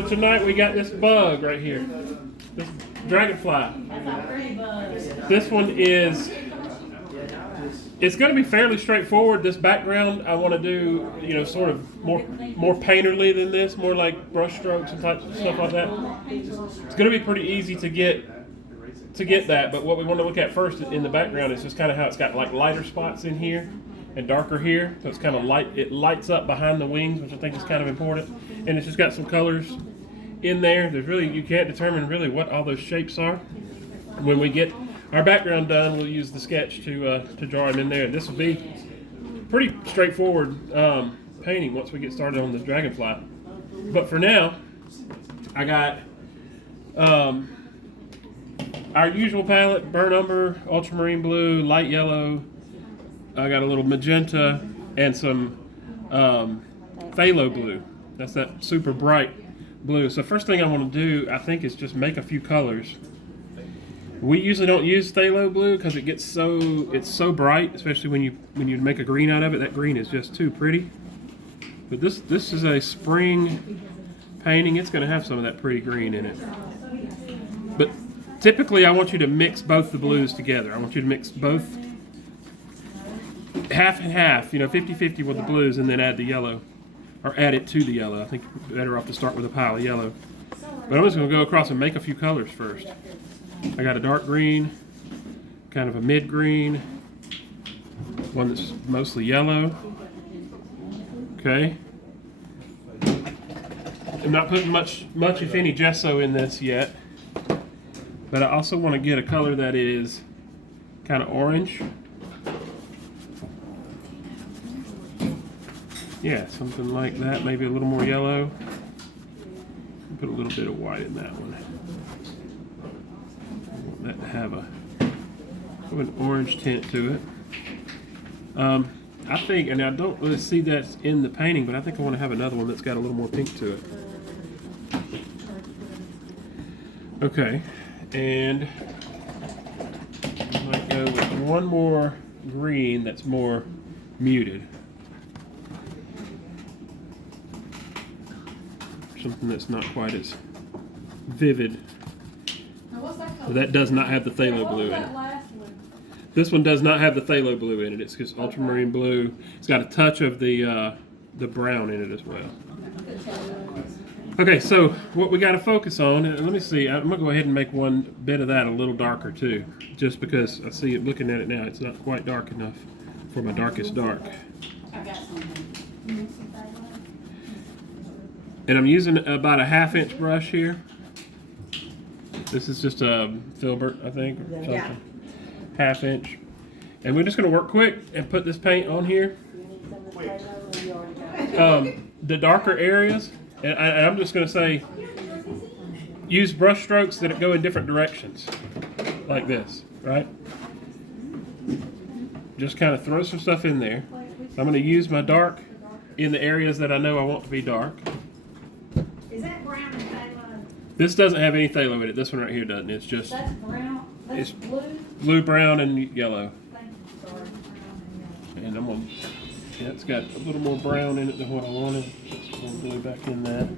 So tonight we got this bug right here, this dragonfly. This one is, it's going to be fairly straightforward. This background I want to do, you know, sort of more painterly than this, more like brush strokes and types of stuff like that. It's going to be pretty easy to get that, but what we want to look at first in the background is just kind of how it's got like lighter spots in here and darker here, so it's kind of light. It lights up behind the wings, which I think is kind of important, and it's just got some colors in there. There's really, you can't determine really what all those shapes are. When we get our background done, we'll use the sketch to draw them in there. This will be pretty straightforward painting once we get started on the dragonfly. But for now, I got our usual palette: burnt umber, ultramarine blue, light yellow. I got a little magenta and some phthalo blue. That's that super bright blue. So first thing I want to do, I think, is just make a few colors. We usually don't use phthalo blue because it's so bright, especially when you make a green out of it. That green is just too pretty. But this is a spring painting. It's going to have some of that pretty green in it. But typically I want you to mix both the blues together. I want you to mix both half and half, 50-50 with the blues, and then add the yellow, or add it to the yellow. I think you're better off to start with a pile of yellow. But I'm just going to go across and make a few colors first. I got a dark green, kind of a mid green, one that's mostly yellow. Okay. I'm not putting much if any gesso in this yet, but I also want to get a color that is kind of orange. Yeah, something like that, maybe a little more yellow. Put a little bit of white in that one. I want that to have an orange tint to it. I think, and I don't really see that in the painting, but I think I want to have another one that's got a little more pink to it. Okay, and I might go with one more green that's more muted. Something that's not quite as vivid. So that does not have the phthalo blue in it. This one does not have the phthalo blue in it. It's just ultramarine blue. It's got a touch of the brown in it as well. Okay, so what we got to focus on, and let me see, I'm going to go ahead and make one bit of that a little darker too, just because I see it looking at it now, it's not quite dark enough for my darkest dark. And I'm using about a 1/2 inch brush here. This is just a Filbert, I think, or something. Yeah. 1/2 inch. And we're just going to work quick and put this paint on here. The darker areas, and I'm just going to say, use brush strokes that go in different directions, like this, right? Just kind of throw some stuff in there. I'm going to use my dark in the areas that I know I want to be dark. Is that brown and phthalo? This doesn't have any phthalo in it. This one right here doesn't. It's just That's brown. That's blue. Blue, brown, and yellow. Thank you. Sorry. And I'm gonna. Yeah, it's got a little more brown in it than what I wanted. Just a little blue back in that.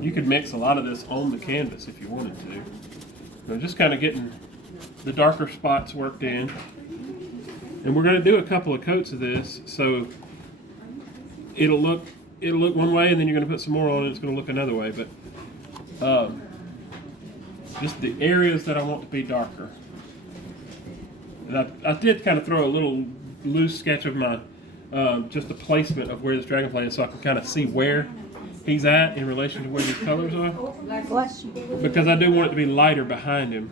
You could mix a lot of this on the canvas if you wanted to. Just kind of getting the darker spots worked in. And we're going to do a couple of coats of this, so it'll look one way, and then you're going to put some more on it. It's going to look another way, but just the areas that I want to be darker. And I did kind of throw a little loose sketch of my just the placement of where this dragonfly is, so I can kind of see where he's at in relation to where these colors are. Because I do want it to be lighter behind him.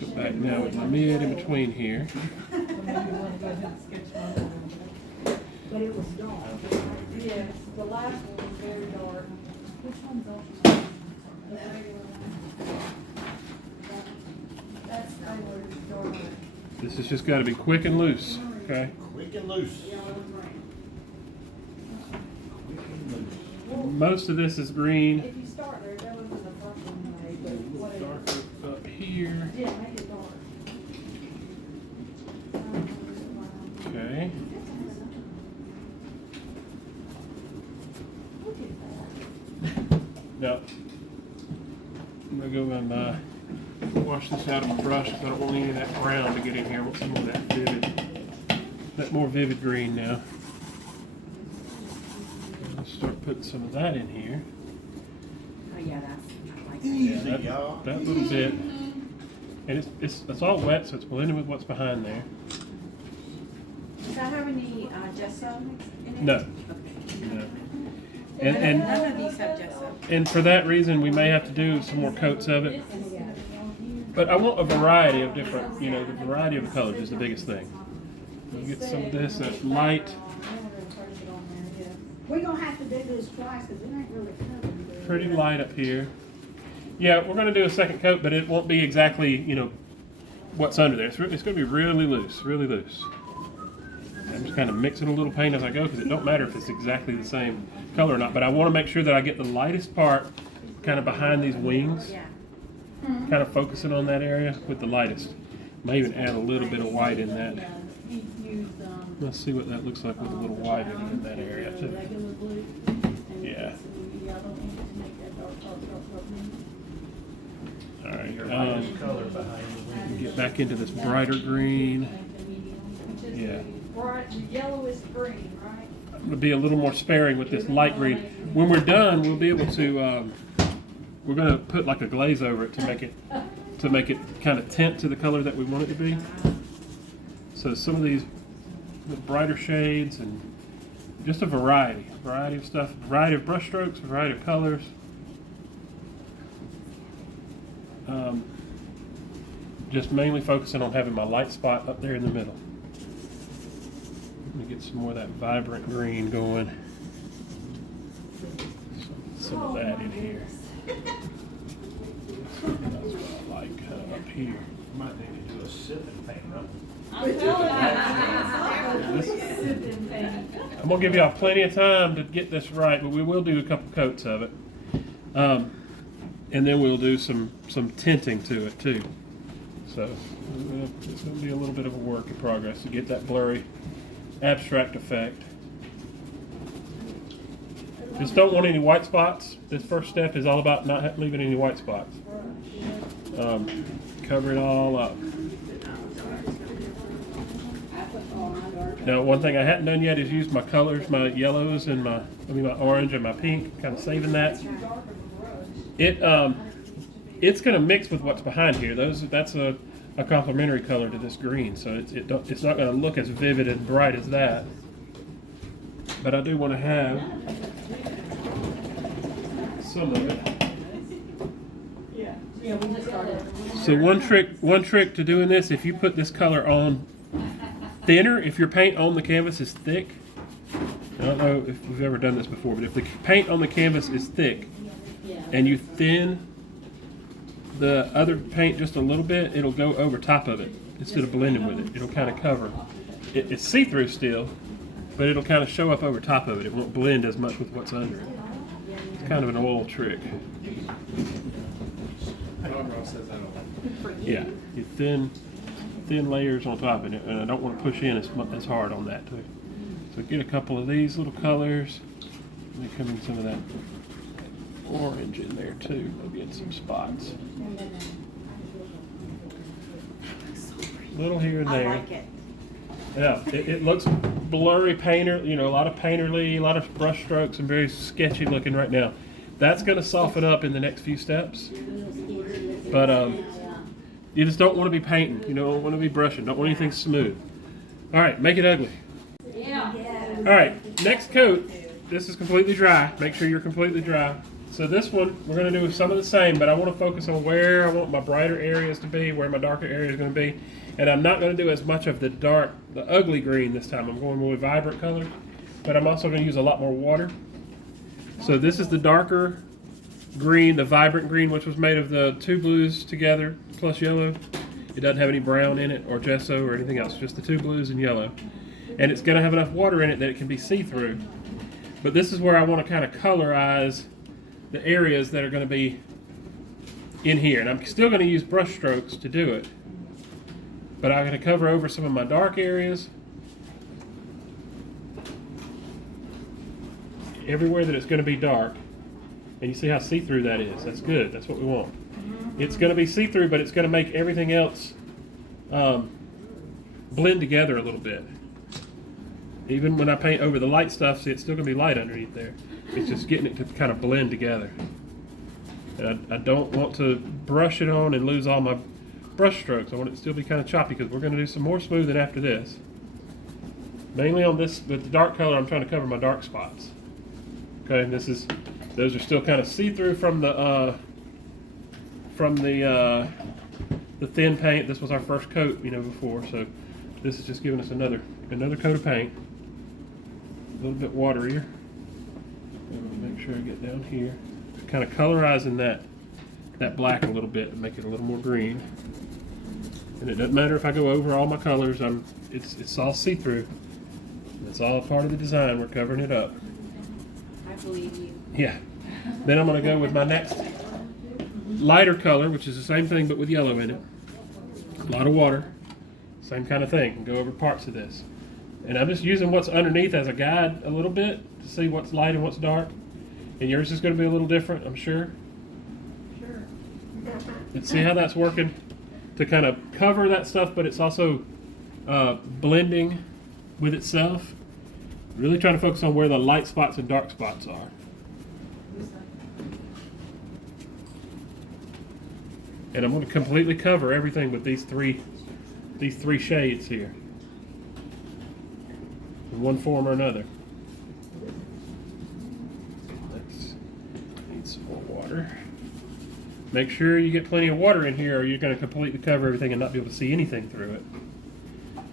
Go back now with my mid in between here. But it was dark. Yes, the last one was very dark. Which one's ultramarine? The regular one. That's dark. This has just got to be quick and loose, okay? Quick and loose. Most of this is green. If you start there, that wasn't the first one I made, but whatever. Darker up here. Yeah, make it dark. Okay. I'm gonna go and wash this out of my brush because I don't want any of that brown to get in here. I want some more of that vivid, that more vivid green now. Let's start putting some of that in here. Oh yeah, that's, I like Yeah, that. that little bit. And it's all wet, so it's blending with what's behind there. Does that have any gesso in it? No. Okay. No. None of these have gesso. And for that reason, we may have to do some more coats of it. But I want a variety of different, you know, the variety of the colors is the biggest thing. You get some of this light. We're gonna have to do this twice, because it ain't really covered. Pretty light up here. Yeah, we're going to do a second coat, but it won't be exactly, you know, what's under there. It's going to be really loose, really loose. I'm just kind of mixing a little paint as I go because it don't matter if it's exactly the same color or not, but I want to make sure that I get the lightest part kind of behind these wings, Yeah. kind of focusing on that area with the lightest. May even add a little bit of white in that. Let's see what that looks like with a little white in that area too. Yeah. All right. Get back into this brighter green. Yeah. Bright, yellow is green, right? I'm going to be a little more sparing with this light green. When we're done, we'll be able to. We're going to put like a glaze over it to make it kind of tint to the color that we want it to be. So some of these brighter shades and just a variety of stuff, variety of brush strokes, a variety of colors. Just mainly focusing on having my light spot up there in the middle. Let me get some more of that vibrant green going. Some of that in here. That's what I like up here. Might need to do a sipping paint, huh? I'm gonna give y'all plenty of time to get this right, but we will do a couple coats of it, and then we'll do some tinting to it too. So it's gonna be a little bit of a work in progress to get that blurry, abstract effect. Just don't want any white spots. This first step is all about not leaving any white spots. Cover it all up. Now, one thing I hadn't done yet is use my colors, my yellows and my orange and my pink, kind of saving that. It's going to mix with what's behind here. That's a complementary color to this green, so it's not going to look as vivid and bright as that. But I do want to have some of it. Yeah, we just started. So one trick to doing this, if you put this color on thinner, if your paint on the canvas is thick, I don't know if we've ever done this before, but if the paint on the canvas is thick and you thin the other paint just a little bit, it'll go over top of it instead of blending with it. It'll kind of cover. It's see-through still, but it'll kind of show up over top of it. It won't blend as much with what's under it. It's kind of an oil trick. Yeah, you thin layers on top of it, and I don't want to push in as hard on that too. So get a couple of these little colors. Let me come in some of that orange in there too, maybe in some spots. Little here and there. I like it. Yeah, it looks blurry painter, you know, a lot of painterly, a lot of brush strokes, and very sketchy looking right now. That's going to soften up in the next few steps. But you just don't want to be painting, you don't want to be brushing, don't want anything smooth. All right, make it ugly. Yeah. All right, next coat. This is completely dry. Make sure you're completely dry. So this one, we're going to do some of the same, but I want to focus on where I want my brighter areas to be, where my darker area is going to be. And I'm not going to do as much of the ugly green this time. I'm going more vibrant colors, but I'm also going to use a lot more water. So this is the darker green, the vibrant green, which was made of the two blues together plus yellow. It doesn't have any brown in it or gesso or anything else, just the two blues and yellow. And it's going to have enough water in it that it can be see-through. But this is where I want to kind of colorize the areas that are going to be in here. And I'm still going to use brush strokes to do it. But I'm going to cover over some of my dark areas. Everywhere that it's going to be dark. And you see how see-through that is. That's good. That's what we want. It's going to be see-through, but it's going to make everything else blend together a little bit. Even when I paint over the light stuff, see, it's still going to be light underneath there. It's just getting it to kind of blend together. And I don't want to brush it on and lose all my brush strokes. I want it to still be kind of choppy because we're going to do some more smoothing after this. Mainly on this, with the dark color, I'm trying to cover my dark spots. Okay, and those are still kind of see-through from the thin paint. This was our first coat, before, so this is just giving us another coat of paint. A little bit waterier. And make sure I get down here. Kind of colorizing that black a little bit and make it a little more green. And it doesn't matter if I go over all my colors. It's all see-through. It's all part of the design. We're covering it up. I believe you. Yeah. Then I'm going to go with my next lighter color, which is the same thing but with yellow in it. A lot of water. Same kind of thing. Go over parts of this. And I'm just using what's underneath as a guide a little bit to see what's light and what's dark. And yours is going to be a little different, I'm sure. Sure. And see how that's working to kind of cover that stuff, but it's also blending with itself. Really trying to focus on where the light spots and dark spots are. And I'm going to completely cover everything with these three shades here, in one form or another. Let's need some more water. Make sure you get plenty of water in here, or you're going to completely cover everything and not be able to see anything through it,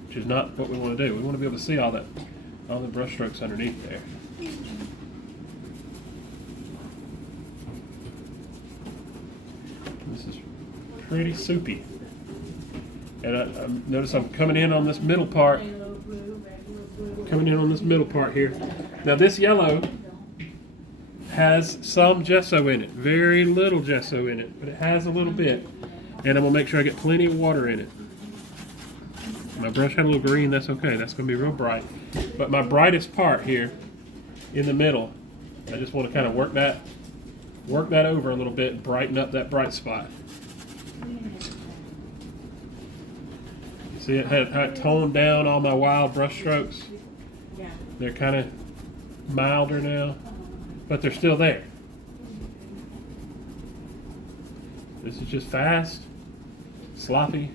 which is not what we want to do. We want to be able to see all the brush strokes underneath there. This is pretty soupy. And I notice I'm coming in on this middle part. Here. Now this yellow has some gesso in it. Very little gesso in it, but it has a little bit. And I'm going to make sure I get plenty of water in it. My brush had a little green, that's okay. That's going to be real bright. But my brightest part here in the middle, I just want to kind of work that over a little bit and brighten up that bright spot. See how it toned down all my wild brush strokes? Yeah. They're kind of milder now, but they're still there. This is just fast, sloppy.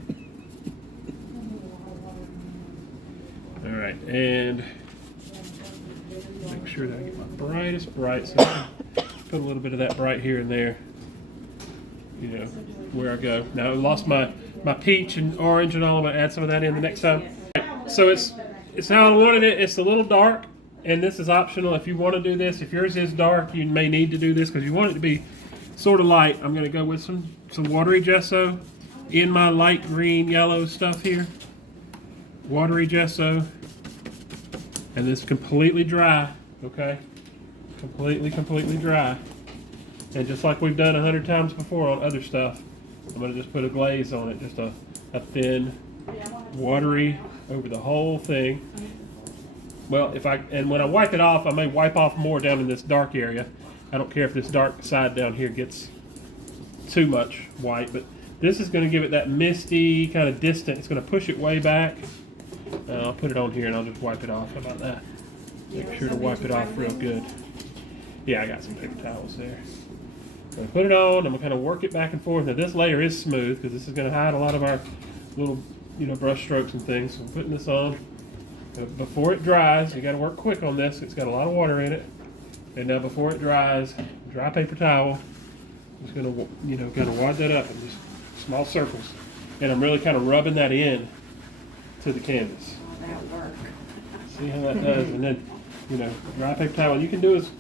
All right, and make sure that I get my brightest bright, so I can put a little bit of that bright here and there, where I go. Now I lost my peach and orange and all. I'm going to add some of that in the next time. So it's how I wanted it. It's a little dark, and this is optional if you want to do this. If yours is dark, you may need to do this because you want it to be sort of light. I'm going to go with some watery gesso in my light green yellow stuff here. Watery gesso, and this completely dry, okay? Completely dry. And just like we've done 100 times before on other stuff, I'm going to just put a glaze on it, just a thin, watery over the whole thing. Well, when I wipe it off, I may wipe off more down in this dark area. I don't care if this dark side down here gets too much white, but this is going to give it that misty kind of distant. It's going to push it way back. I'll put it on here and I'll just wipe it off. How about that? Make sure to wipe it off real good. Yeah, I got some paper towels there. I'm going to put it on. I'm going to kind of work it back and forth. Now this layer is smooth because this is going to hide a lot of our little, brush strokes and things. So I'm putting this on. Before it dries, you got to work quick on this. It's got a lot of water in it. And now before it dries, dry paper towel. I'm just going to, kind of wad that up in just small circles. And I'm really kind of rubbing that in to the canvas. That'll work. See how that does? And then, dry paper towel. You can do is,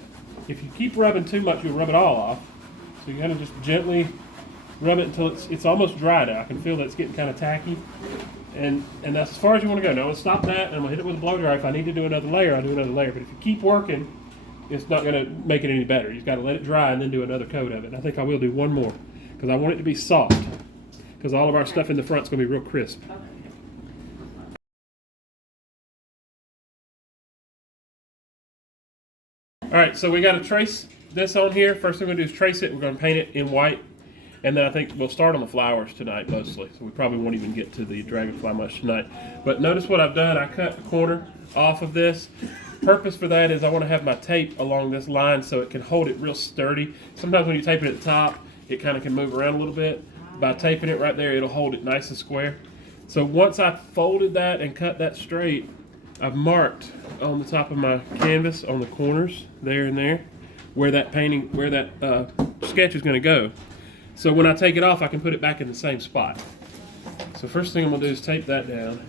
if you keep rubbing too much, you'll rub it all off. So you kind of just gently rub it until it's almost dry now. I can feel that it's getting kind of tacky. And that's as far as you want to go. Now I'm going to stop that and I'm going to hit it with a blow dryer. If I need to do another layer, I'll do another layer. But if you keep working, it's not going to make it any better. You've got to let it dry and then do another coat of it. And I think I will do one more because I want it to be soft. Because all of our stuff in the front is going to be real crisp. Okay. All right, so we got to trace this on here. First thing we're going to do is trace it. We're going to paint it in white. And then I think we'll start on the flowers tonight mostly. So we probably won't even get to the Dragonfly much tonight. But notice what I've done. I cut a corner off of this. Purpose for that is I want to have my tape along this line so it can hold it real sturdy. Sometimes when you tape it at the top, it kind of can move around a little bit. By taping it right there, it'll hold it nice and square. So once I folded that and cut that straight, I've marked on the top of my canvas on the corners there and there where that painting, where that sketch is going to go. So when I take it off, I can put it back in the same spot. So first thing I'm going to do is tape that down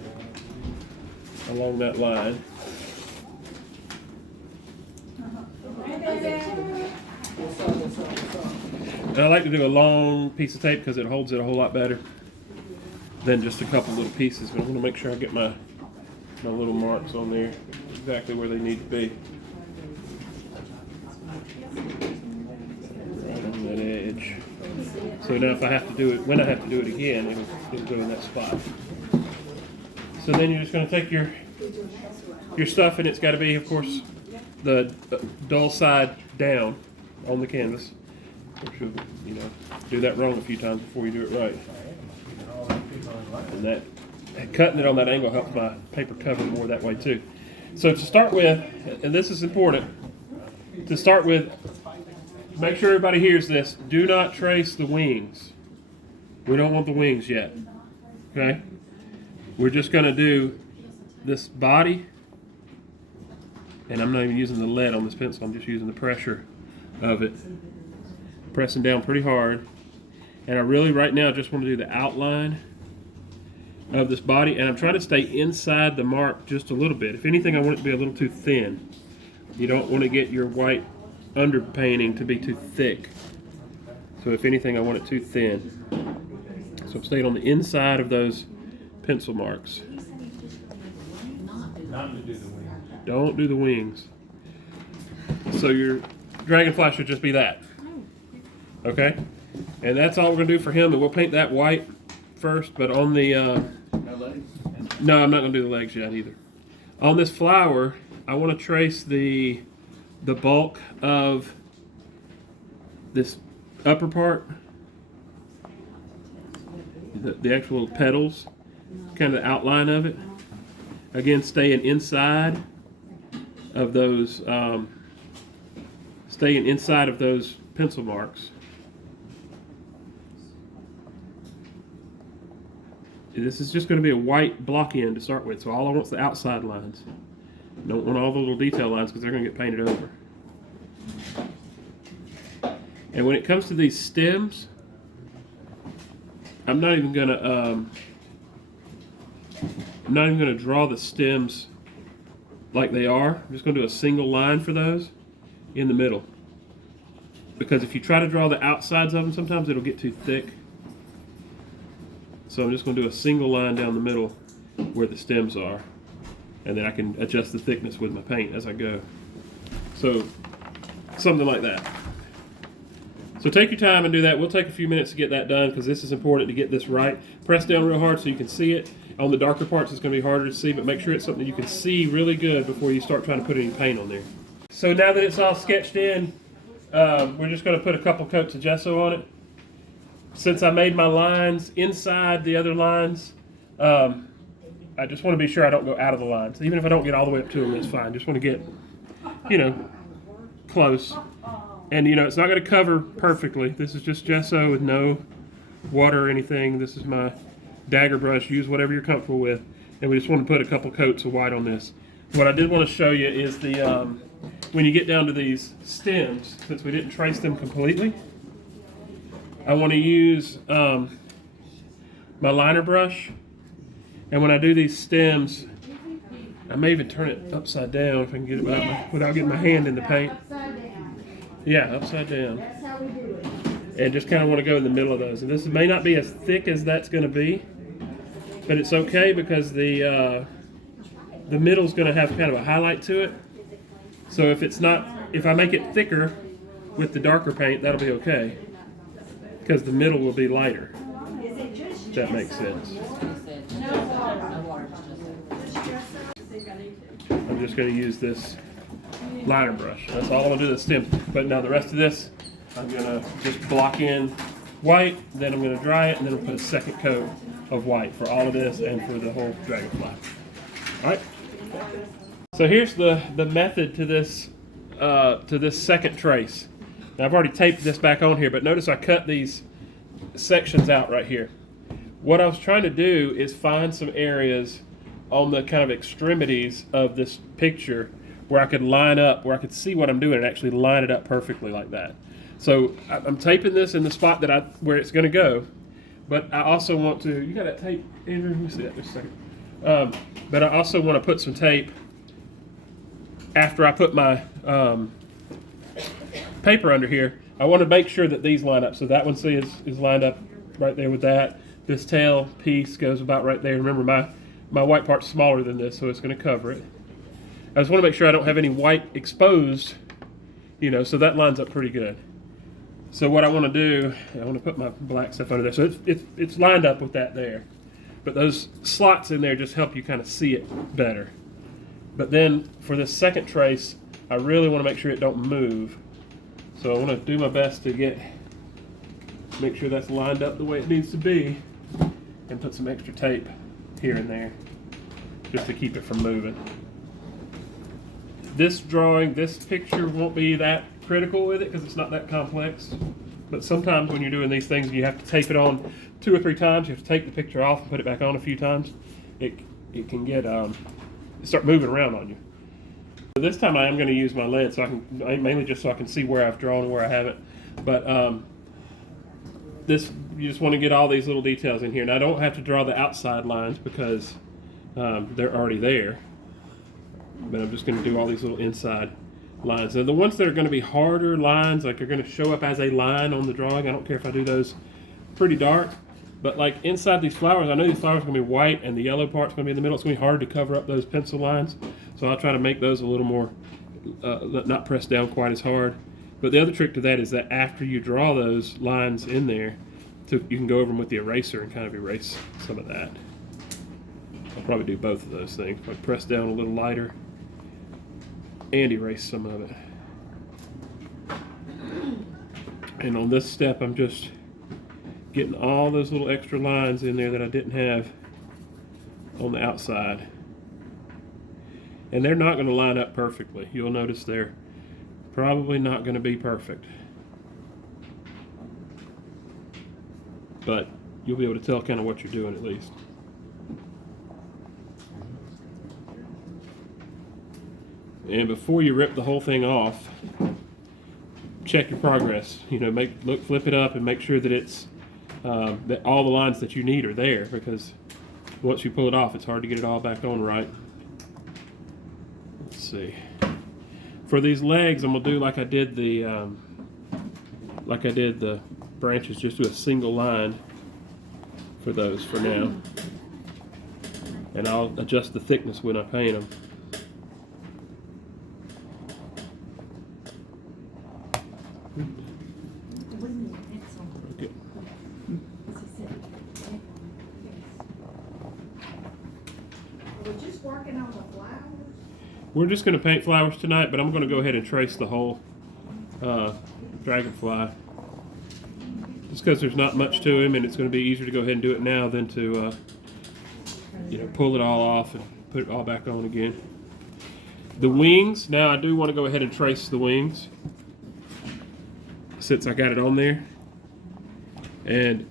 along that line. And I like to do a long piece of tape because it holds it a whole lot better than just a couple little pieces. But I'm going to make sure I get my little marks on there exactly where they need to be. Right on that edge. So now if I have to do it, when I have to do it again, it'll go in that spot. So then you're just going to take your stuff, and it's got to be, of course, the dull side down on the canvas. You'll, do that wrong a few times before you do it right. And that cutting it on that angle helps my paper cover more that way too. So to start with, and this is important, to start with, make sure everybody hears this. Do not trace the wings. We don't want the wings yet. Okay? We're just going to do this body, and I'm not even using the lead on this pencil. I'm just using the pressure of it. Pressing down pretty hard. And I really right now just want to do the outline of this body, and I'm trying to stay inside the mark just a little bit. If anything, I want it to be a little too thin. You don't want to get your white underpainting to be too thick. So if anything, I want it too thin. So I'm staying on the inside of those pencil marks. Not to do the wings. Don't do the wings. So your Dragonfly should just be that. Okay? And that's all we're going to do for him, and we'll paint that white first, but on the... no, I'm not going to do the legs yet either. On this flower, I want to trace the bulk of this upper part, the actual petals, kind of the outline of it. Again, staying inside of those pencil marks. This is just going to be a white block end to start with, so all I want is the outside lines. Don't want all the little detail lines because they're going to get painted over. And when it comes to these stems, I'm not even going to draw the stems like they are. I'm just going to do a single line for those in the middle. Because if you try to draw the outsides of them, sometimes it'll get too thick. So I'm just going to do a single line down the middle where the stems are. And then I can adjust the thickness with my paint as I go. So, something like that. So take your time and do that. We'll take a few minutes to get that done because this is important to get this right. Press down real hard so you can see it. On the darker parts it's going to be harder to see, but make sure it's something you can see really good before you start trying to put any paint on there. So now that it's all sketched in, we're just going to put a couple coats of gesso on it. Since I made my lines inside the other lines, I just want to be sure I don't go out of the lines. Even if I don't get all the way up to them, it's fine. Just want to get, close. And, it's not going to cover perfectly. This is just gesso with no water or anything. This is my Dagger brush. Use whatever you're comfortable with. And we just want to put a couple coats of white on this. What I did want to show you is the when you get down to these stems, since we didn't trace them completely, I want to use my liner brush, and when I do these stems, I may even turn it upside down if I can get it without getting my hand in the paint. Yeah, upside down. That's how we do it. And just kind of want to go in the middle of those. And this may not be as thick as that's going to be, but it's okay because the middle's going to have kind of a highlight to it. So if I make it thicker with the darker paint, that'll be okay. Because the middle will be lighter. If that makes sense. I'm just going to use this liner brush. That's all I'm going to do to the stems. But now the rest of this, I'm going to just block in white, then I'm going to dry it, and then I'll put a second coat of white for all of this and for the whole Dragonfly. All right. So here's the method to this second trace. Now I've already taped this back on here, but notice I cut these sections out right here. What I was trying to do is find some areas on the kind of extremities of this picture where I could line up, where I could see what I'm doing and actually line it up perfectly like that. So I'm taping this in the spot that where it's going to go, but I also want to, you got that tape, Andrew? Let me see that just a second. But I also want to put some tape after I put my paper under here. I want to make sure that these line up. So that one, see, is lined up right there with that. This tail piece goes about right there. Remember, my white part's smaller than this, so it's going to cover it. I just want to make sure I don't have any white exposed, you know, so that lines up pretty good. So what I want to do, I want to put my black stuff under there. So it's lined up with that there. But those slots in there just help you kind of see it better. But then for this second trace, I really want to make sure it don't move. So I want to do my best to make sure that's lined up the way it needs to be, and put some extra tape here and there just to keep it from moving. This drawing, this picture won't be that critical with it because it's not that complex. But sometimes when you're doing these things, you have to tape it on 2 or 3 times. You have to take the picture off and put it back on a few times. It can get start moving around on you. So this time I am going to use my lens, so mainly just so I can see where I've drawn and where I haven't. But you just want to get all these little details in here. Now I don't have to draw the outside lines because they're already there. But I'm just going to do all these little inside lines. And the ones that are going to be harder lines, like are going to show up as a line on the drawing, I don't care if I do those pretty dark. But like inside these flowers, I know these flowers are going to be white and the yellow part's going to be in the middle. It's going to be hard to cover up those pencil lines. So I'll try to make those a little more, not pressed down quite as hard. But the other trick to that is that after you draw those lines in there, you can go over them with the eraser and kind of erase some of that. I'll probably do both of those things. Like press down a little lighter and erase some of it. And on this step, I'm just getting all those little extra lines in there that I didn't have on the outside. And they're not going to line up perfectly. You'll notice they're probably not going to be perfect. But you'll be able to tell kind of what you're doing at least. And before you rip the whole thing off, check your progress. You know, flip it up and make sure that it's that all the lines that you need are there, because once you pull it off, it's hard to get it all back on right. Let's see. For these legs, I'm gonna do like I did the branches. Just do a single line for those for now, and I'll adjust the thickness when I paint them. We're just going to paint flowers tonight, but I'm going to go ahead and trace the whole Dragonfly. Just because there's not much to him, and it's going to be easier to go ahead and do it now than to pull it all off and put it all back on again. The wings, now I do want to go ahead and trace the wings since I got it on there. And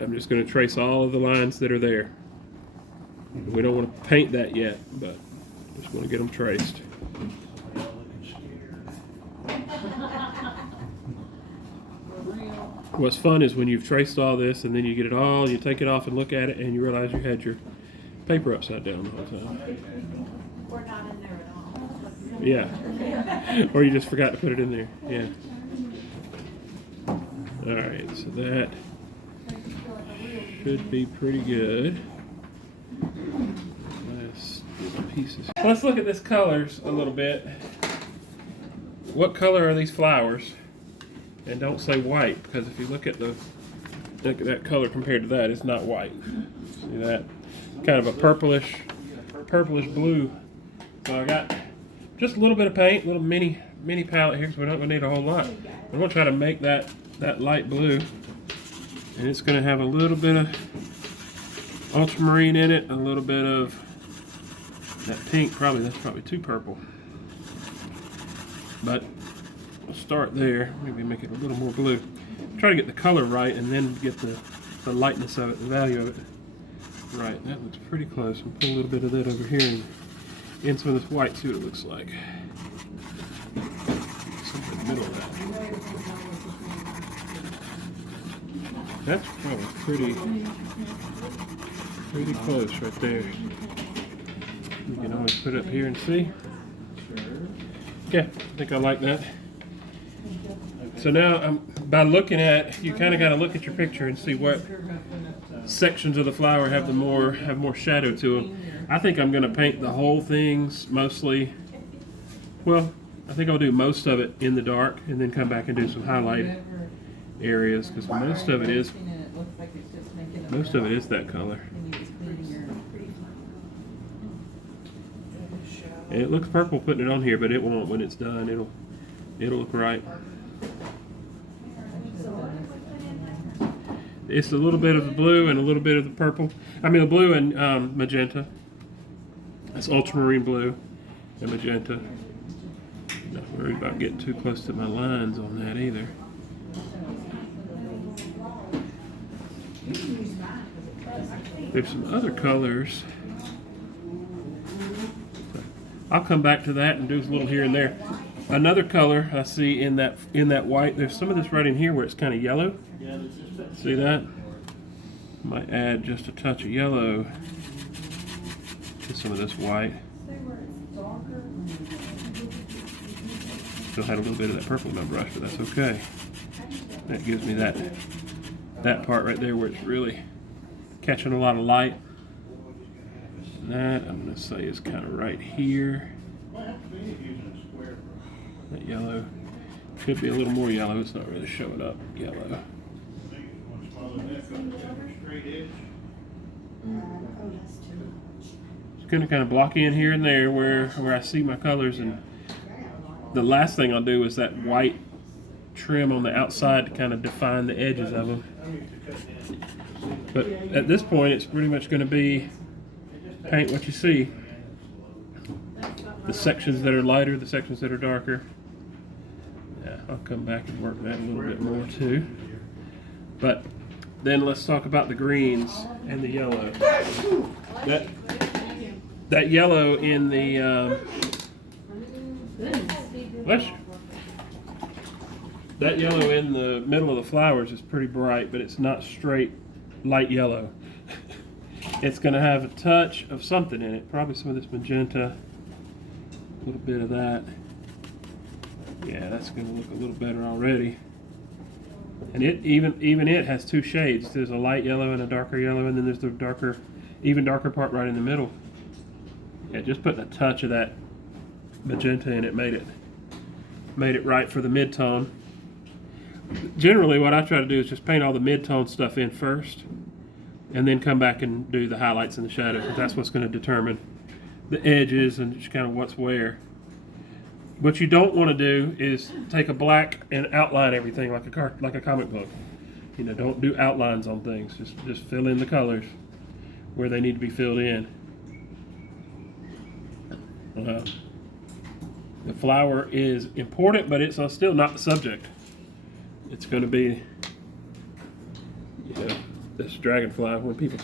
I'm just going to trace all of the lines that are there. We don't want to paint that yet, but just want to get them traced. What's fun is when you've traced all this and then you get it all, you take it off and look at it and you realize you had your paper upside down the whole time. We're not in there at all. Yeah. Or you just forgot to put it in there. Yeah. Alright, so that should be pretty good. Pieces. Let's look at this colors a little bit. What color are these flowers? And don't say white, because if you look at that color compared to that, it's not white. See that? Kind of a purplish blue. So I got just a little bit of paint, a little mini palette here, so we're not going to need a whole lot. I'm going to try to make that light blue And it's going to have a little bit of ultramarine in it, a little bit of that pink. That's probably too purple. But we'll start there. Maybe make it a little more blue. Try to get the color right and then get the lightness of it, the value of it right. That looks pretty close. We'll put a little bit of that over here and in some of this white, see what it looks like. Something in the middle of that. That's probably pretty close right there. You can always put it up here and see. Yeah, I think I like that. So now, by looking at, you kind of got to look at your picture and see what sections of the flower have more shadow to them. I think I'm going to paint the whole things mostly. Well, I think I'll do most of it in the dark and then come back and do some highlight areas because most of it is that color. And it looks purple putting it on here, but it won't when it's done. It'll look right. It's a little bit of the blue and a little bit of the purple. I mean, the blue and magenta. It's ultramarine blue and magenta. Not worried about getting too close to my lines on that either. There's some other colors. I'll come back to that and do a little here and there. Another color I see in that white. There's some of this right in here where it's kind of yellow. See that? Might add just a touch of yellow to some of this white. Still had a little bit of that purple in my brush, but that's okay. That gives me that part right there where it's really catching a lot of light. That I'm going to say is kind of right here. That yellow could be a little more yellow. It's not really showing up yellow. It's going to kind of block in here and there where I see my colors, and the last thing I'll do is that white trim on the outside to kind of define the edges of them. But at this point, it's pretty much going to be paint what you see. The sections that are lighter, the sections that are darker. Yeah, I'll come back and work that a little bit more too. But then let's talk about the greens and the yellow. That yellow in the that yellow in the middle of the flowers is pretty bright, but it's not straight light yellow. It's going to have a touch of something in it, probably some of this magenta, a little bit of that. Yeah, that's going to look a little better already. And it even it has two shades. There's a light yellow and a darker yellow, and then there's the darker, even darker part right in the middle. Yeah, just putting a touch of that magenta in it made it right for the mid-tone. Generally, what I try to do is just paint all the mid-tone stuff in first, and then come back and do the highlights and the shadows. That's what's going to determine the edges and just kind of what's where. What you don't want to do is take a black and outline everything like a comic book. You know, don't do outlines on things. Just fill in the colors where they need to be filled in. The flower is important, but it's still not the subject. It's going to be, this dragonfly. When people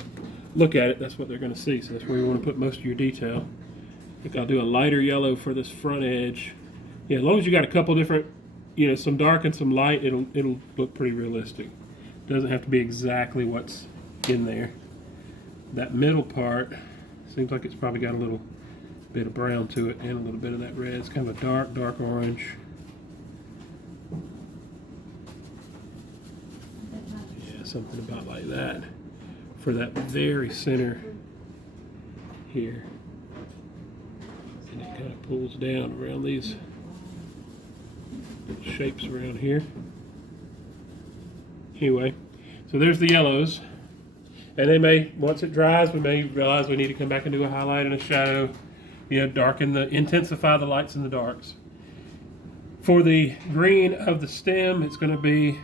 look at it, that's what they're going to see. So that's where you want to put most of your detail. I think I'll do a lighter yellow for this front edge. Yeah, as long as you got a couple different, some dark and some light, it'll look pretty realistic. It doesn't have to be exactly what's in there. That middle part seems like it's probably got a little bit of brown to it and a little bit of that red. It's kind of a dark orange. Yeah, something about like that for that very center here. And it kind of pulls down around these shapes around here. Anyway, so there's the yellows. And they may, once it dries, we may realize we need to come back and do a highlight and a shadow. Intensify the lights and the darks. For the green of the stem, it's going to be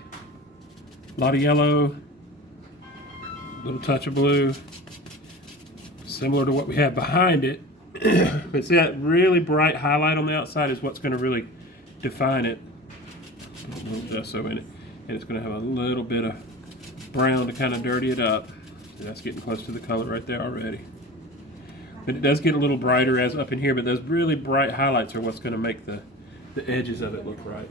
a lot of yellow, Little touch of blue, similar to what we have behind it. But see that really bright highlight on the outside is what's going to really define it. Put a little gesso in it, and it's going to have a little bit of brown to kind of dirty it up. And that's getting close to the color right there already. But it does get a little brighter as up in here, but those really bright highlights are what's going to make the edges of it look right.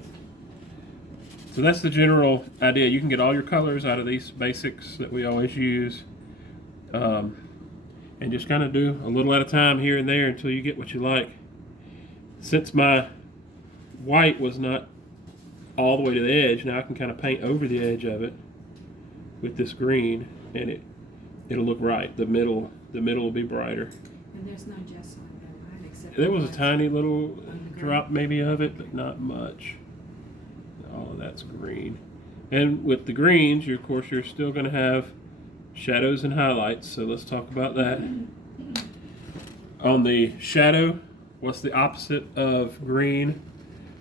So that's the general idea. You can get all your colors out of these basics that we always use, and just kind of do a little at a time here and there until you get what you like. Since my white was not all the way to the edge, now I can kind of paint over the edge of it with this green, and it'll look right. The middle will be brighter. And there's no gesso in there, right? Except There was a for tiny little on the drop maybe of it, but not much. All of that's green. And with the greens, of course, you're still going to have shadows and highlights, so let's talk about that. On the shadow, what's the opposite of green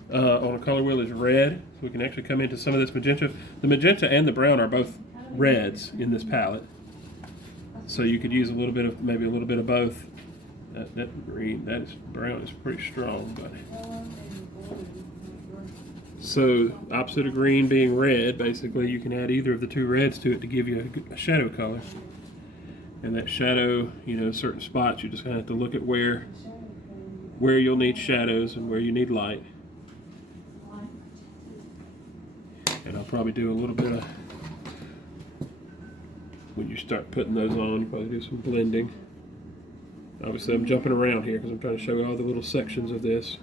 on a color wheel is red. So we can actually come into some of this magenta. The magenta and the brown are both reds in this palette. So you could use a little bit of, maybe a little bit of both. That green, that is brown is pretty strong, but. So opposite of green being red, basically you can add either of the two reds to it to give you a shadow color. And that shadow, you know, certain spots you just kind of have to look at where you'll need shadows and where you need light. And I'll probably do a little bit of, when you start putting those on, probably do some blending. Obviously I'm jumping around here because I'm trying to show you all the little sections of this.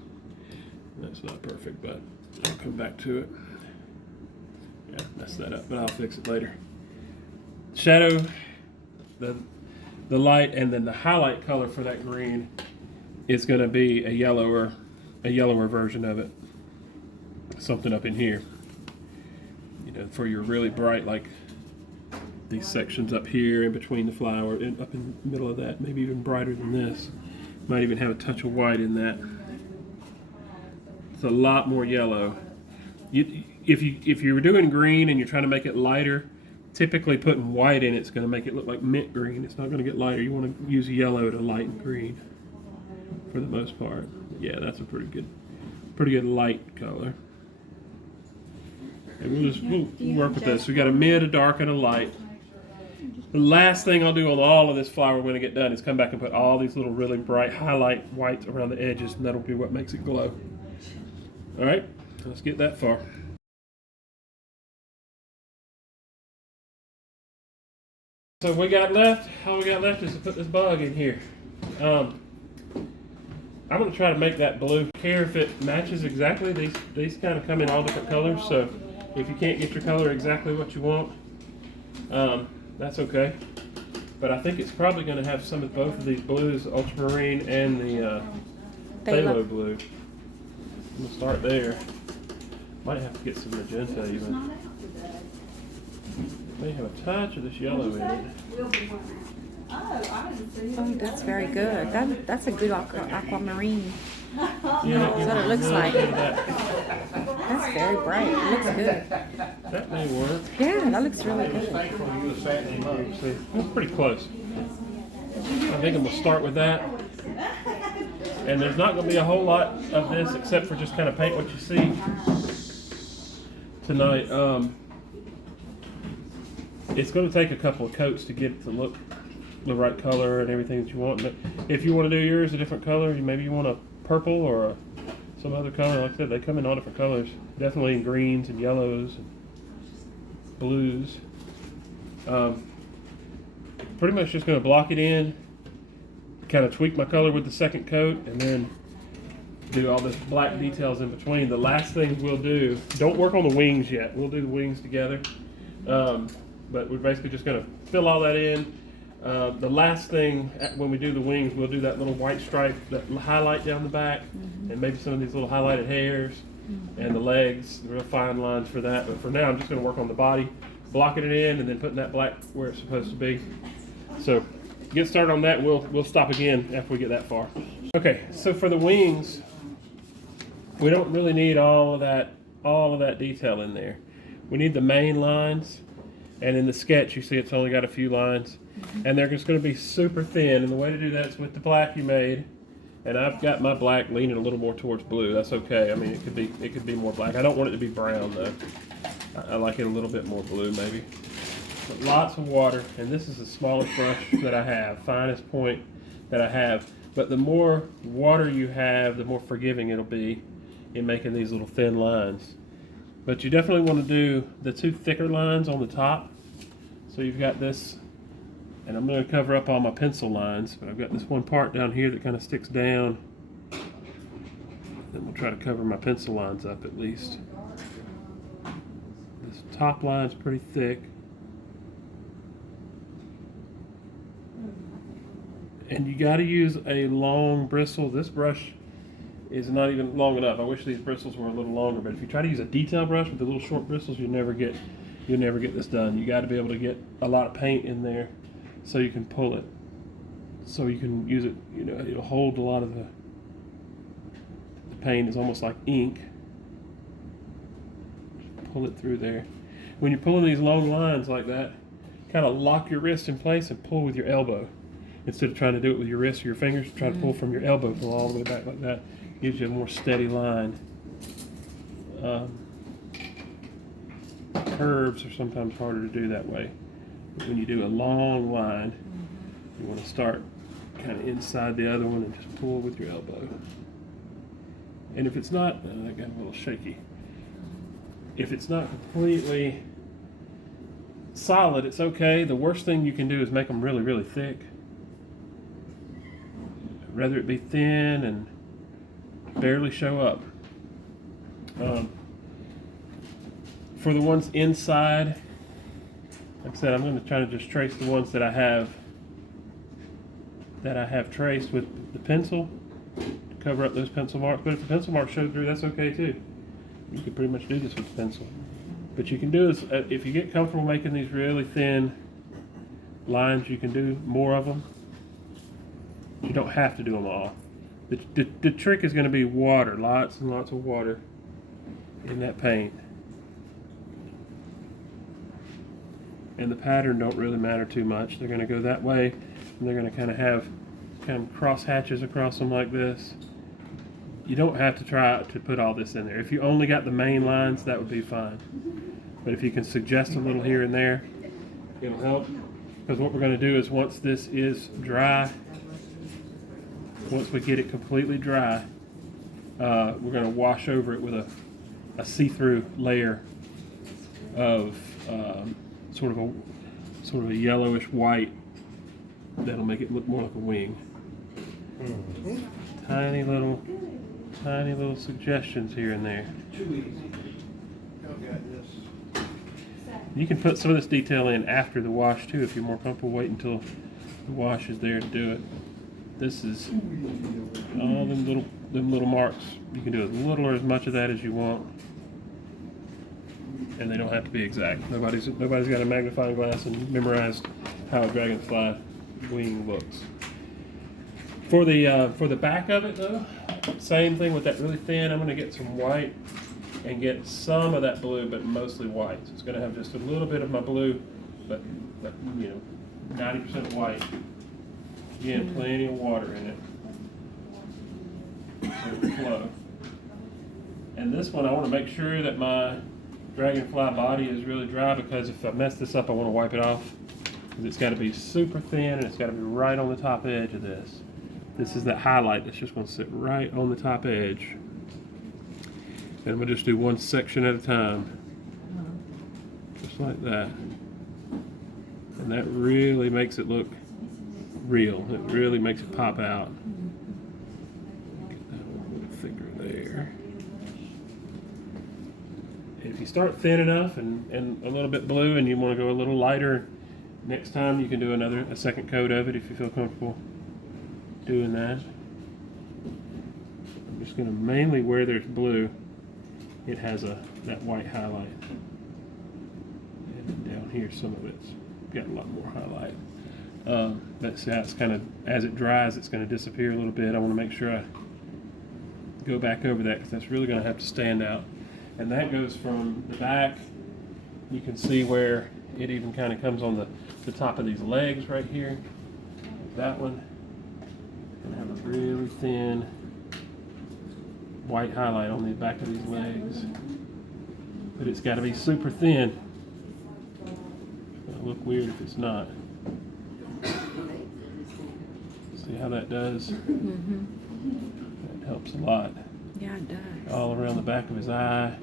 That's not perfect, but I'll come back to it. Yeah, messed that up, but I'll fix it later. Shadow, the light, and then the highlight color for that green is going to be a yellower version of it. Something up in here. You know, for your really bright, like these sections up here in between the flower and up in the middle of that, maybe even brighter than this. Might even have a touch of white in that. It's a lot more yellow. If you were doing green and you're trying to make it lighter, typically putting white in it's going to make it look like mint green. It's not going to get lighter. You want to use yellow to lighten green for the most part. Yeah, that's a pretty good light color. And we'll work with this. We got a mid, a dark, and a light. The last thing I'll do on all of this flower when I get done is come back and put all these little really bright highlight whites around the edges, and that'll be what makes it glow. All right, let's get that far. So all we got left is to put this bug in here. I'm going to try to make that blue. I don't care if it matches exactly. These kind of come in all different colors, so if you can't get your color exactly what you want, that's okay. But I think it's probably going to have some of both of these blues, ultramarine and the phthalo blue. I'm going to start there. Might have to get some magenta even. May have a touch of this yellow in it. Oh, that's very good. That's a good aquamarine. Yeah, That's what it looks like. that. That's very bright. It looks good. That may work. Yeah, that looks really good. See, that's pretty close. I think I'm going to start with that. And there's not going to be a whole lot of this except for just kind of paint what you see tonight. It's going to take a couple of coats to get it to look the right color and everything that you want. But if you want to do yours a different color, maybe you want a purple or some other color. Like I said, they come in all different colors. Definitely in greens and yellows and blues. Pretty much just going to block it in, kind of tweak my color with the second coat, and then do all this black details in between. The last thing we'll do, don't work on the wings yet. We'll do the wings together. But we're basically just going to fill all that in. The last thing, when we do the wings, we'll do that little white stripe, that highlight down the back, and maybe some of these little highlighted hairs, and the legs, the real fine lines for that. But for now, I'm just going to work on the body, blocking it in, and then putting that black where it's supposed to be. So get started on that. We'll stop again after we get that far. Okay, so for the wings, we don't really need all of that detail in there. We need the main lines. And in the sketch, you see it's only got a few lines. And they're just going to be super thin. And the way to do that is with the black you made. And I've got my black leaning a little more towards blue. That's okay. I mean, it could be more black. I don't want it to be brown though. I like it a little bit more blue maybe. But lots of water. And this is the smallest brush that I have, finest point that I have. But the more water you have, the more forgiving it'll be in making these little thin lines. But you definitely want to do the two thicker lines on the top. So you've got this, and I'm going to cover up all my pencil lines, but I've got this one part down here that kind of sticks down. Then we'll try to cover my pencil lines up at least. This top line's pretty thick. And you got to use a long bristle. This brush is not even long enough. I wish these bristles were a little longer, but if you try to use a detail brush with the little short bristles, you'll never get this done. You got to be able to get a lot of paint in there so you can pull it. So you can use it, you know, it'll hold a lot of the paint is almost like ink. Just pull it through there. When you're pulling these long lines like that, kind of lock your wrist in place and pull with your elbow. Instead of trying to do it with your wrist or your fingers, try to pull from your elbow, pull all the way back like that. Gives you a more steady line. Curves are sometimes harder to do that way. But when you do a long line, you want to start kind of inside the other one and just pull with your elbow. And if it's not, that got a little shaky. If it's not completely solid, it's okay. The worst thing you can do is make them really, really thick. I'd rather it be thin and barely show up. For the ones inside, like I said, I'm going to try to just trace the ones that I have traced with the pencil to cover up those pencil marks. But if the pencil marks show through, that's okay too. You can pretty much do this with the pencil. But you can do is, if you get comfortable making these really thin lines, you can do more of them. You don't have to do them all. The trick is going to be water, lots and lots of water in that paint. And the pattern don't really matter too much. They're going to go that way, and they're going to kind of have cross hatches across them like this. You don't have to try to put all this in there. If you only got the main lines, that would be fine. But if you can suggest a little here and there, it'll help. Because what we're going to do is once this is dry, once we get it completely dry, we're going to wash over it with a see-through layer of sort of a yellowish white that'll make it look more like a wing. Tiny little suggestions here and there. You can put some of this detail in after the wash too if you're more comfortable. Wait until the wash is there to do it. This is all them little marks. You can do as little or as much of that as you want, and they don't have to be exact. Nobody's got a magnifying glass and memorized how a dragonfly wing looks. For the back of it though, same thing with that really thin. I'm going to get some white and get some of that blue, but mostly white. So it's going to have just a little bit of my blue, but you know, 90% white. Again, plenty of water in it. So it'll flow. And this one, I want to make sure that my dragonfly body is really dry, because if I mess this up, I want to wipe it off. Because it's got to be super thin, and it's got to be right on the top edge of this. This is that highlight that's just going to sit right on the top edge. And I'm going to just do one section at a time. Just like that. And that really makes it look real. It really makes it pop out. Get that a little bit thicker there. If you start thin enough and a little bit blue, and you want to go a little lighter, next time you can do a second coat of it if you feel comfortable doing that. I'm just going to mainly where there's blue, it has that white highlight. And then down here, some of it's got a lot more highlight. That's how it's kind of, as it dries, it's going to disappear a little bit. I want to make sure I go back over that, because that's really going to have to stand out. And that goes from the back. You can see where It even kind of comes on the top of these legs right here. That one. And have a really thin white highlight on the back of these legs. But it's got to be super thin. It'll look weird if it's not. See how that does? That helps a lot. Yeah, it does. All around the back of his eye.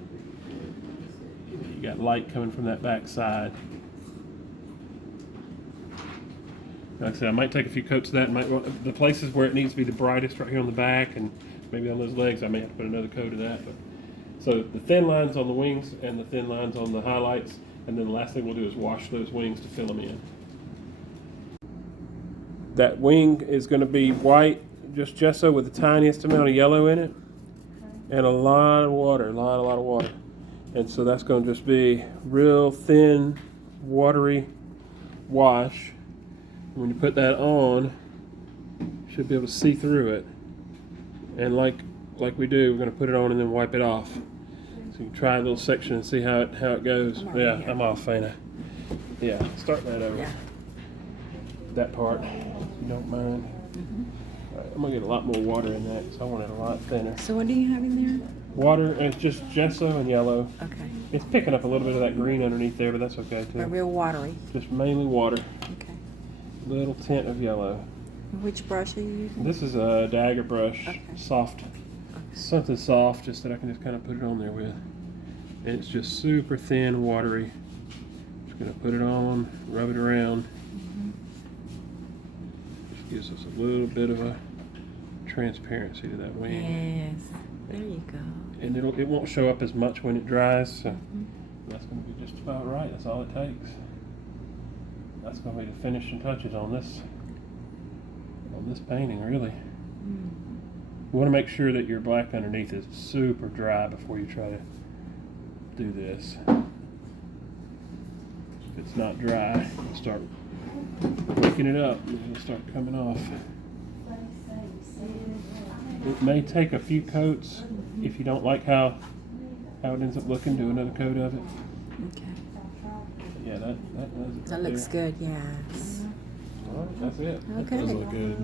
You got light coming from that back side. Like I said, I might take a few coats of that. The places where it needs to be the brightest, right here on the back, and maybe on those legs, I may have to put another coat of that. But so the thin lines on the wings and the thin lines on the highlights, and then the last thing we'll do is wash those wings to fill them in. That wing is going to be white, just gesso with the tiniest amount of yellow in it, and a lot of water, a lot of water. And so that's going to just be real thin, watery wash. When you put that on, you should be able to see through it. And like we do, we're going to put it on and then wipe it off. So you can try a little section and see how it goes. Yeah, I'm off, Fana. Yeah, start that over. Yeah. That part, if you don't mind. All right, I'm going to get a lot more water in that because I want it a lot thinner. So what do you have in there? Water, and it's just gesso and yellow. Okay. It's picking up a little bit of that green underneath there, but that's okay too. But real watery. Just mainly water. Okay. Little tint of yellow. Which brush are you using? This is a Dagger brush, Okay. soft. Something soft, just that I can just kind of put it on there with. And it's just super thin, watery. Just gonna put it on, rub it around. Just gives us a little bit of a transparency to that wing. Yes. There you go. And it won't show up as much when it dries, so that's gonna be just about right. That's all it takes. That's going to be the finishing touches on this painting, really. You want to make sure that your black underneath is super dry before you try to do this. If it's not dry, you'll start waking it up and it'll start coming off. It may take a few coats. If you don't like how it ends up looking, do another coat of it. Okay. Yeah, that does it. That looks good, yes. All right, that's it. Okay. Does look good.